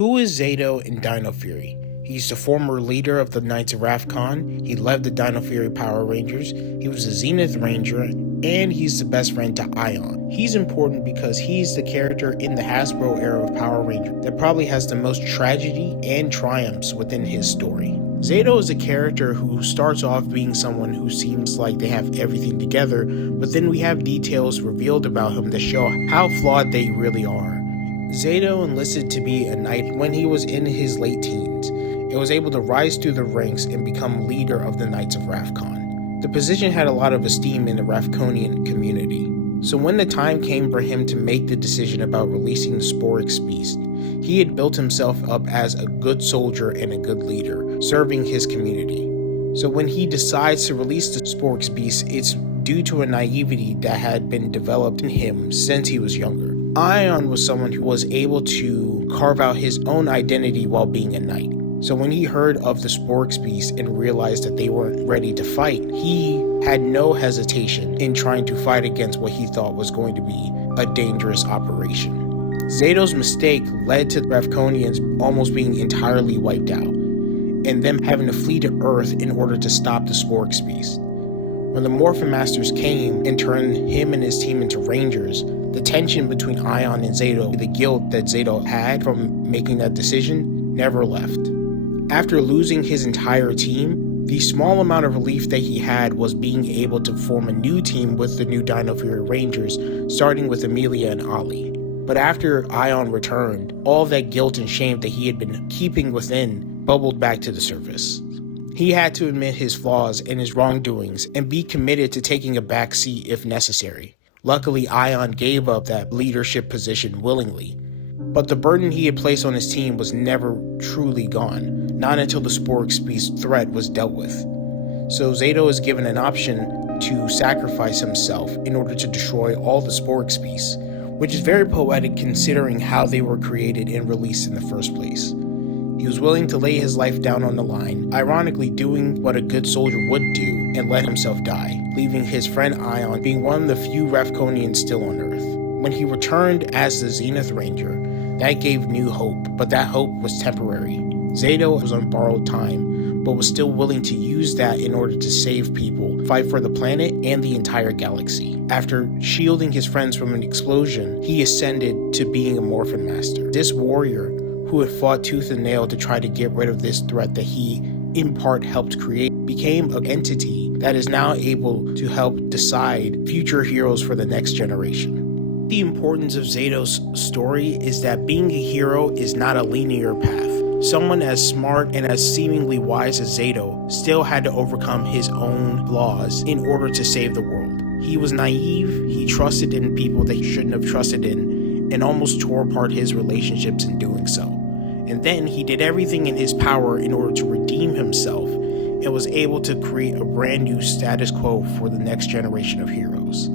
Who is Zayto in Dino Fury? He's the former leader of the Knights of Ravkan. He led the Dino Fury Power Rangers. He was a Zenith Ranger, and he's the best friend to Ion. He's important because he's the character in the Hasbro era of Power Ranger that probably has the most tragedy and triumphs within his story. Zayto is a character who starts off being someone who seems like they have everything together, but then we have details revealed about him that show how flawed they really are. Zayto enlisted to be a knight when he was in his late teens and was able to rise through the ranks and become leader of the Knights of Ravkan. The position had a lot of esteem in the Ravkonian community, so when the time came for him to make the decision about releasing the Sporix Beast, he had built himself up as a good soldier and a good leader, serving his community. So when he decides to release the Sporix Beast, it's due to a naivety that had been developed in him since he was younger. Ion was someone who was able to carve out his own identity while being a knight. So when he heard of the Sporix Beast and realized that they weren't ready to fight, he had no hesitation in trying to fight against what he thought was going to be a dangerous operation. Zayto's mistake led to the Ravkonians almost being entirely wiped out, and them having to flee to Earth in order to stop the Sporix Beast. When the Morphin Masters came and turned him and his team into Rangers, the tension between Ion and Zayto, the guilt that Zayto had from making that decision, never left. After losing his entire team, the small amount of relief that he had was being able to form a new team with the new Dino Fury Rangers, starting with Amelia and Ollie. But after Ion returned, all that guilt and shame that he had been keeping within bubbled back to the surface. He had to admit his flaws and his wrongdoings and be committed to taking a back seat if necessary. Luckily, Ion gave up that leadership position willingly, but the burden he had placed on his team was never truly gone, not until the Sporix Beast threat was dealt with. So Zayto is given an option to sacrifice himself in order to destroy all the Sporix Beasts, which is very poetic considering how they were created and released in the first place. He was willing to lay his life down on the line, ironically doing what a good soldier would do and let himself die, leaving his friend Ion being one of the few Ravkonians still on Earth. When he returned as the Zenith Ranger, that gave new hope, but that hope was temporary. Zayto was on borrowed time, but was still willing to use that in order to save people, fight for the planet and the entire galaxy. After shielding his friends from an explosion, he ascended to being a Morphin Master. This warrior, who had fought tooth and nail to try to get rid of this threat that he, in part, helped create, became an entity that is now able to help decide future heroes for the next generation. The importance of Zayto's story is that being a hero is not a linear path. Someone as smart and as seemingly wise as Zayto still had to overcome his own flaws in order to save the world. He was naive, he trusted in people that he shouldn't have trusted in, and almost tore apart his relationships in doing so. And then he did everything in his power in order to redeem himself and was able to create a brand new status quo for the next generation of heroes.